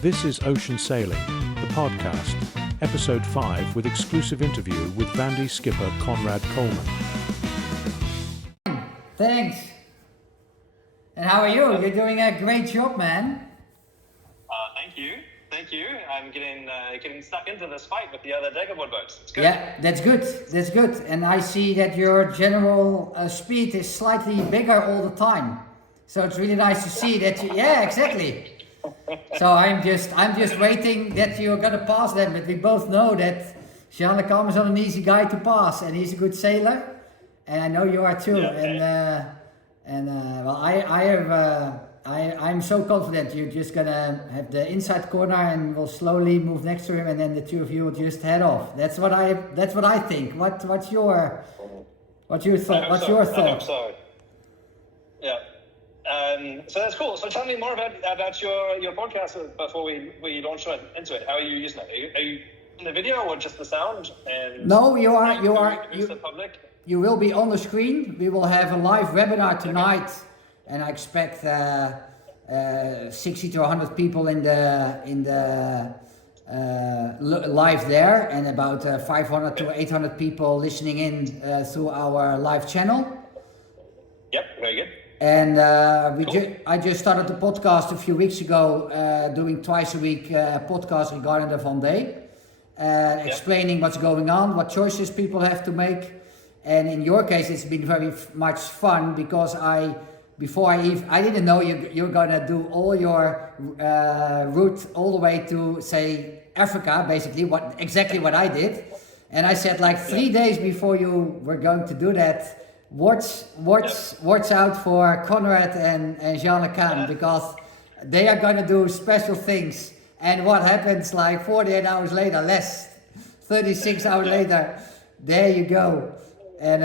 This is Ocean Sailing, the podcast, episode 5 with exclusive interview with Vendée skipper Conrad Colman. Thanks. And how are you? You're doing a great job, man. Thank you. I'm getting stuck into this fight with the other Daggerwood boats. It's good. Yeah, that's good. And I see that your general speed is slightly bigger all the time. So it's really nice to see that you, yeah, exactly. So I'm just waiting that you're gonna pass them, but we both know that Jean is not an easy guy to pass, and he's a good sailor, and I know you are too. Yeah, I'm so confident you're just gonna have the inside corner, and we'll slowly move next to him, and then the two of you will just head off. That's what I think. What's your thought? I hope so. Yeah. So that's cool. So tell me more about your podcast before we launch into it. How are you using it? Are you in the video or just the sound? And no, you are. The public? You will be on the screen. We will have a live webinar tonight, and I expect 60 to 100 people in the live there, and about 500 to 800 people listening in through our live channel. Yep, very good. And cool. I just started the podcast a few weeks ago, doing twice a week podcast regarding the Vendée, explaining what's going on, what choices people have to make. And in your case, it's been very much fun because I didn't know you're gonna do all your route all the way to, say, Africa, basically exactly what I did. And I said, like 3 days before you were going to do that, watch out for Conrad and Jean because they are gonna do special things. And what happens like 48 hours later, 36 hours later, there you go. And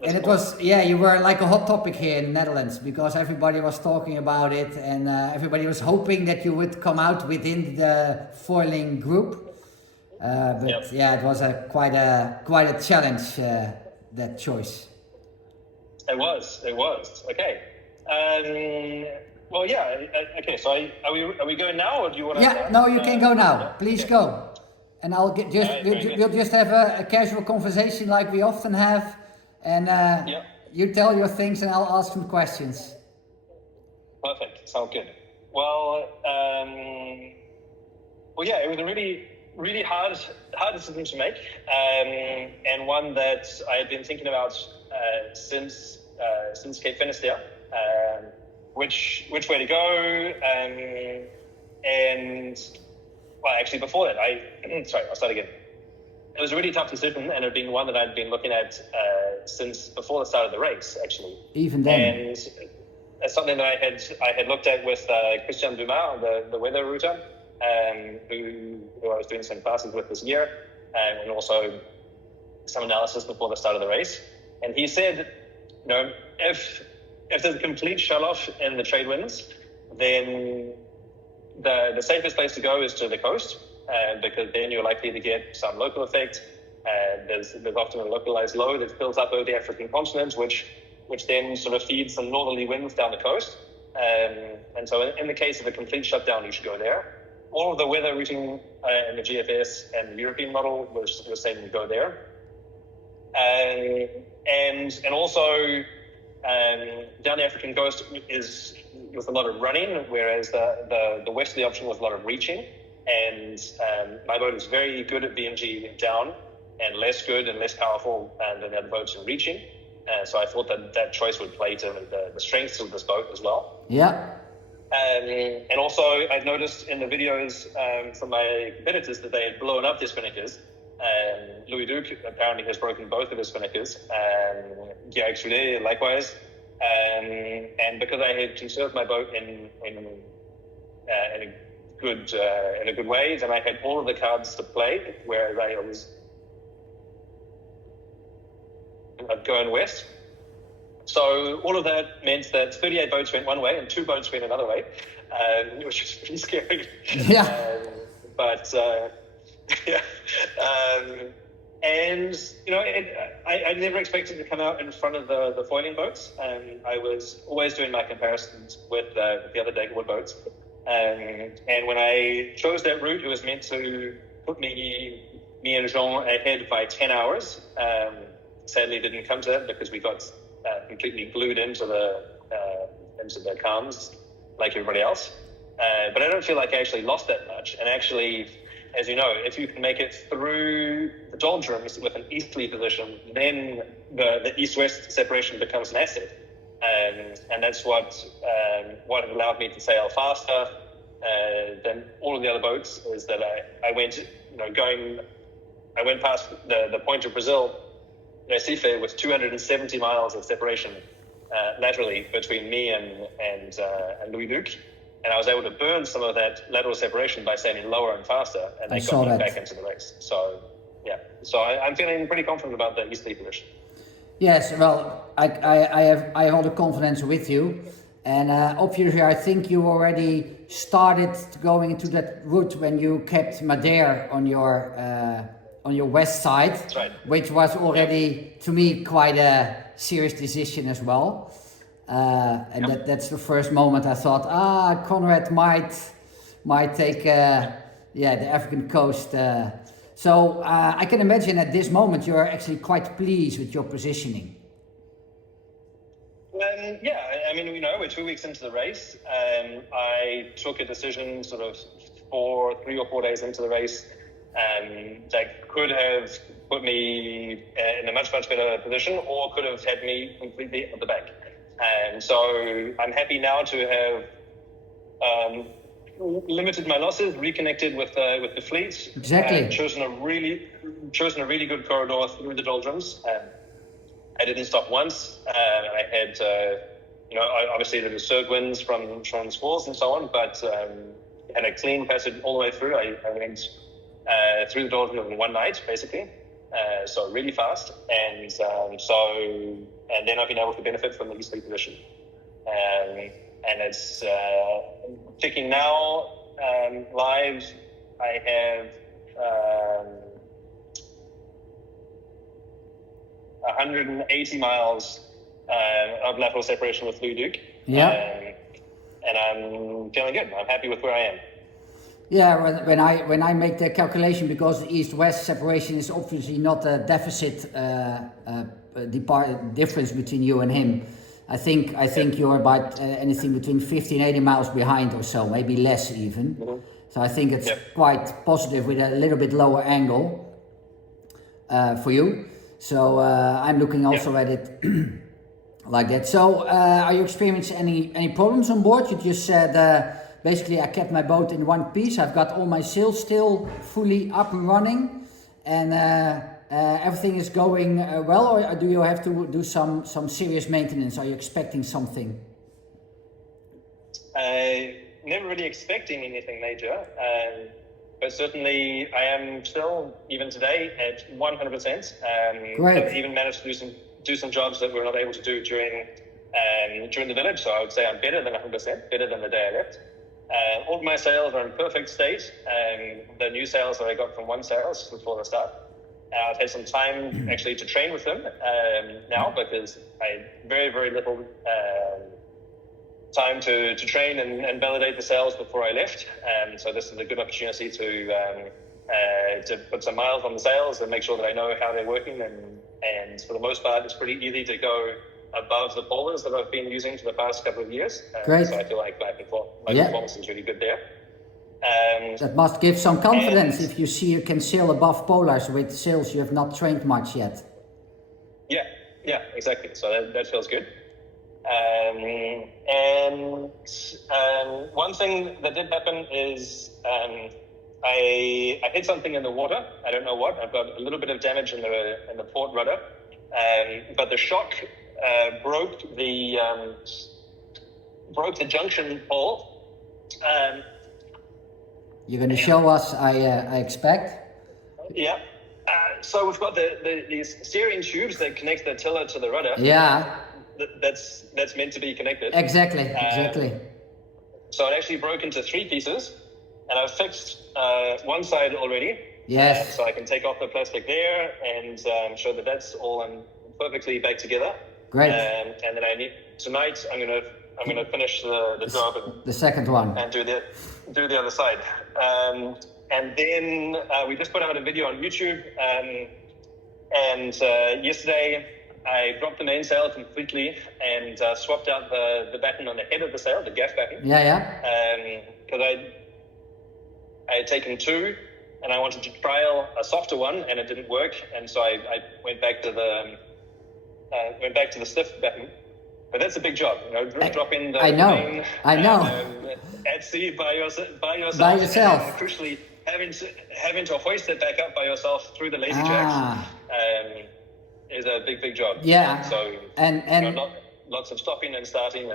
it was, you were like a hot topic here in the Netherlands because everybody was talking about it, and everybody was hoping that you would come out within the foiling group. It was quite a challenge, that choice. It was. Okay. Okay. So are we going now, or do you want to? Yeah. No, you can go now. Please go. And I'll we'll just have a casual conversation like we often have, and you tell your things and I'll ask some questions. Perfect. Sounds good. Well, it was a really hard decision to make, and one that I had been thinking about since Cape Finisterre, which way to go, and well, actually before that, I'll start again. It was a really tough decision, and it had been one that I'd been looking at since before the start of the race, actually. Even then. And it's something that I had looked at with Christian Dumas, the weather router, who I was doing some classes with this year, and also some analysis before the start of the race. And he said, if there's a complete shell-off in the trade winds, then the safest place to go is to the coast, because then you're likely to get some local effect. There's often a localized low that's built up over the African continent, which then sort of feeds some northerly winds down the coast. And so in the case of a complete shutdown, you should go there. All of the weather routing in the GFS and the European model was saying to go there. And also down the African coast is with a lot of running, whereas the westerly option was a lot of reaching. And my boat is very good at BMG down, and less good and less powerful than the other boats in reaching. So I thought that choice would play to the strengths of this boat as well. Yeah. And also I'd noticed in the videos from my competitors that they had blown up their spinnakers. Louis Duc apparently has broken both of his spinnakers. Guillaume Soulet likewise. And because I had conserved my boat in a good way, then I had all of the cards to play, whereas I was going west. So all of that meant that 38 boats went one way and 2 boats went another way, which was pretty scary. Yeah. And I never expected to come out in front of the foiling boats. I was always doing my comparisons with the other Daggerwood boats, And when I chose that route, it was meant to put me and Jean ahead by 10 hours. Sadly, it didn't come to that because we got completely glued into the calms like everybody else. But I don't feel like I actually lost that much. And actually, as you know, if you can make it through the doldrums with an easterly position, then the east-west separation becomes an asset. And that's what allowed me to sail faster than all of the other boats. Is that I went, I went past the point of Brazil, Recife, with 270 miles of separation laterally between me and Louis Duc. And I was able to burn some of that lateral separation by sailing lower and faster, and they got me back into the race. So, yeah. So I'm feeling pretty confident about the easterly position. Yes, well, I have all the confidence with you, and obviously I think you already started going into that route when you kept Madeira on your west side. That's right. Which was already to me quite a serious decision as well. That's the first moment I thought, Conrad might take the African coast. So I can imagine at this moment you're actually quite pleased with your positioning. I mean, we're 2 weeks into the race. I took a decision sort of 3 or 4 days into the race that could have put me in a much, much better position, or could have had me completely at the back. So I'm happy now to have limited my losses, reconnected with the fleet. Exactly. Chosen a really good corridor through the doldrums. I didn't stop once. I had, obviously there were surge winds from squalls and so on, but had a clean passage all the way through. I went through the doldrums in one night, basically. So really fast, and then I've been able to benefit from the easterly position, and it's ticking now. Live, I have 180 miles of lateral separation with Louis Duc. Yeah. And I'm feeling good. I'm happy with where I am. Yeah, when I make the calculation, because the east-west separation is obviously not a deficit difference between you and him. I think you're about anything between 50 and 80 miles behind or so, maybe less even. Mm-hmm. So I think it's quite positive with a little bit lower angle for you. So I'm looking also at it like that. So are you experiencing any problems on board? You just said. Basically, I kept my boat in one piece. I've got all my sails still fully up and running, and everything is going well. Or do you have to do some serious maintenance? Are you expecting something? Never really expecting anything major, but certainly I am still, even today, at 100%. Great. I've even managed to do some jobs that we were not able to do during the village. So I would say I'm better than 100%, better than the day I left. All of my sails are in perfect state. The new sails that I got from one sails before the start. I've had some time actually to train with them now, because I had very, very little time to train and validate the sails before I left. So this is a good opportunity to put some miles on the sails and make sure that I know how they're working. And for the most part, it's pretty easy to go above the polars that I've been using for the past couple of years. Great. So I feel like my performance is really good there. That must give some confidence if you see you can sail above polars with sails you have not trained much yet. Yeah, exactly. So that feels good. One thing that did happen is I hit something in the water. I don't know what. I've got a little bit of damage in the port rudder, but the shock broke the junction pole. You're going to show us, I expect. Yeah. So we've got these steering tubes that connect the tiller to the rudder. Yeah. That's meant to be connected. Exactly. So it actually broke into 3 pieces, and I've fixed one side already. Yes. So I can take off the plastic there and show that that's all perfectly back together. Great. And then tonight I'm going to I'm gonna finish the job the second one. and do the other side. And then we just put out a video on YouTube. And yesterday I dropped the mainsail completely and swapped out the batten on the head of the sail, the gaff batten. Yeah. Because I had taken two, and I wanted to trial a softer one, and it didn't work, and so I went back to the stiff batten. But that's a big job, dropping the main at sea by yourself. And crucially, having to hoist it back up by yourself through the lazy jacks is a big job. Yeah. So and lots of stopping and starting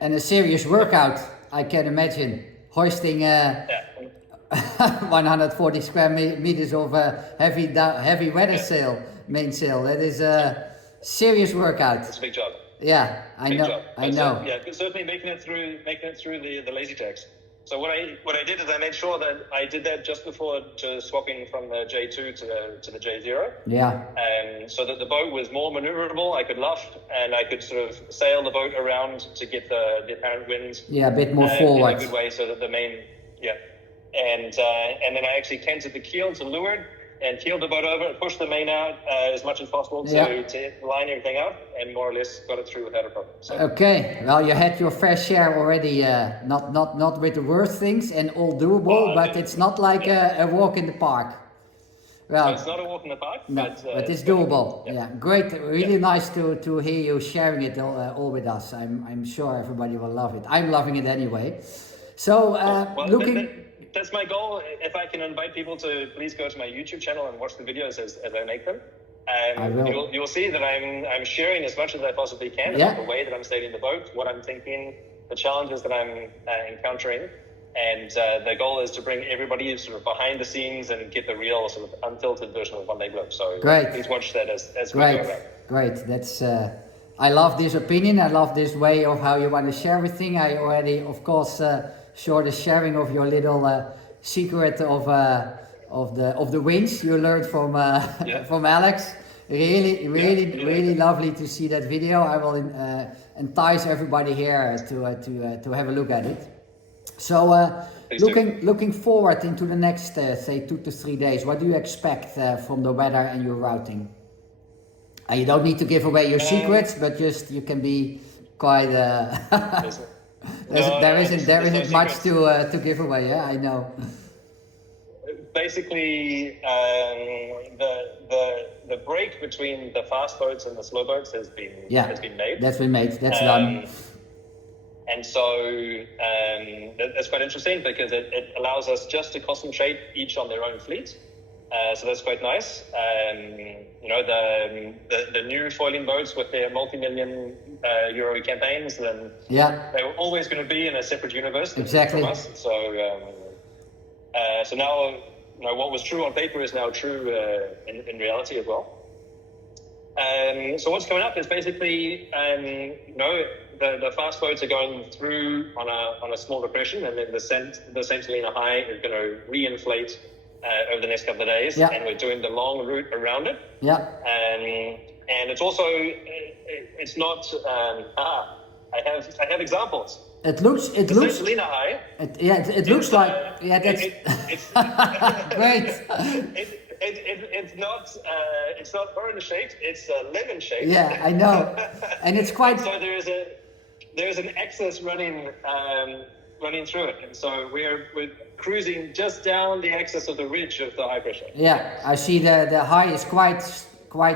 and a serious workout, I can imagine, hoisting 140 square meters of heavy weather sail, mainsail. That is a serious workout. It's a big job. Yeah, I know. Certainly making it through the lazy jacks. So what I did is I made sure that I did that just before swapping from the J2 to the J0. Yeah. So that the boat was more maneuverable. I could luff and I could sort of sail the boat around to get the apparent wind. Yeah, a bit more forward. In a good way, so that the main and then I actually canted the keel to leeward and keeled the boat over, pushed the main out as much as possible to line everything out, and more or less got it through without a problem. So. Okay, well, you had your fair share already, not with the worst things and all doable, but it's not like a walk in the park. Well, so it's not a walk in the park, but it's doable. Yeah, great, really nice to hear you sharing it all with us. I'm sure everybody will love it. I'm loving it anyway. So that's my goal. If I can invite people to please go to my YouTube channel and watch the videos as I make them. You'll see that I'm sharing as much as I possibly can about the way that I'm sailing the boat, what I'm thinking, the challenges that I'm encountering. And the goal is to bring everybody sort of behind the scenes and get the real sort of unfiltered version of Vendée Globe. So please watch that as we go around. Great. That's I love this opinion. I love this way of how you want to share everything. I already, of course, saw the sharing of your little secret of the winch you learned from from Alex. Really lovely to see that video. I will entice everybody here to have a look at it. So looking forward into the next say 2 to 3 days, what do you expect from the weather and your routing? You don't need to give away your secrets, but just you can be quite. There isn't much to give away. Yeah, I know. Basically, the break between the fast boats and the slow boats has been made. That's been made. That's done. And so that's quite interesting because it allows us just to concentrate each on their own fleet. So that's quite nice. The new foiling boats with their multi-million euro campaigns, then they were always going to be in a separate universe from us. So so now what was true on paper is now true in reality as well. So what's coming up is basically the fast boats are going through on a small depression, and then the Centelina High is going to reinflate over the next couple of days, and we're doing the long route around it. And it's also it's not. I have examples. It looks. Centelina High. It looks like. That's it's great. It's not orange shaped. It's lemon shaped. Yeah, I know, and it's quite. So there's an axis running through it, and so we're cruising just down the axis of the ridge of the high pressure. Yeah, I see the high is quite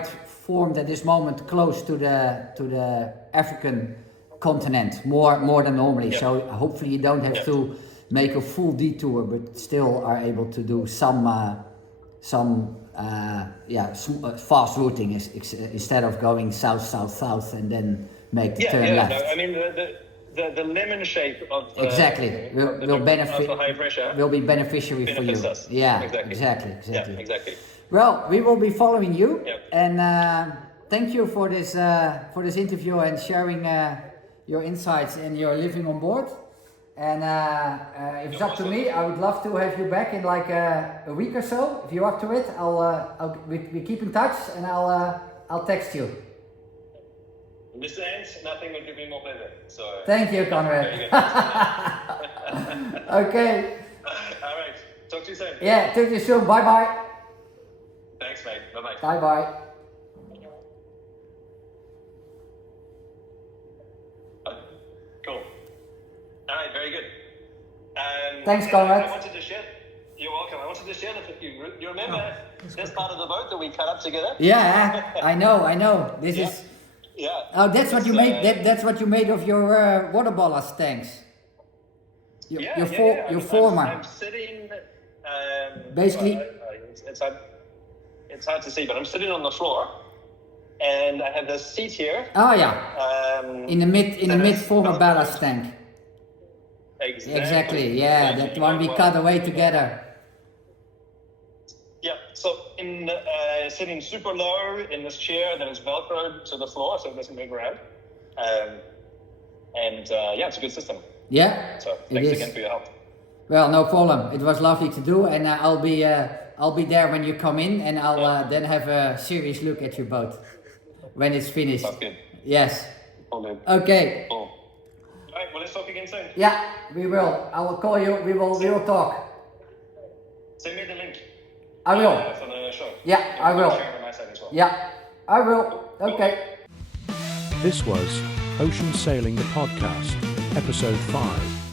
formed at this moment close to the African continent, more than normally. So hopefully you don't have to make a full detour, but still are able to do some fast routing instead of going south and then make the turn left. No, I mean the lemon shape of will benefit of the high pressure will be beneficiary for you. Us. Yeah, exactly. Yeah, exactly. Well, we will be following you, and thank you for this interview and sharing your insights and your living on board. And if it's up to me, I would love to have you back in like a week or so. If you're up to it, we keep in touch, and I'll text you. Mr. Endt, nothing would give me more pleasure. So Thank you, Conrad. very good. Okay. All right. Talk to you soon. Yeah, talk to you soon. Bye bye. Thanks, mate. Bye-bye. Bye bye. Cool. All right, very good. Thanks, Conrad. I wanted to share. You're welcome. I wanted to share this with you. You remember this part of the boat that we cut up together? Yeah, I know. This Yeah. is. Yeah. Oh, that's what you It's, made. That's what you made of your water ballast tanks. Your former. I'm sitting. Basically- it's hard to see, but I'm sitting on the floor, and I have this seat here. Oh yeah. In the mid former ballast tank. Exactly. Yeah, that one we cut away together. Yeah, so in sitting super low in this chair that is velcroed to the floor, so it doesn't move around. Yeah, it's a good system. Yeah. So It thanks is. again for your help. Well, no problem. It was lovely to do, and I'll be there when you come in, and I'll then have a serious look at your boat when it's finished. Sounds good. Yes. Cool, dude. Okay. Cool. All right, well, let's talk again soon. Yeah, we will. I will call you. We will talk. Send me the link. I will. For the show. Yeah, I will. Share it on my side as well. Yeah, I will. Okay. This was Ocean Sailing the Podcast, Episode 5.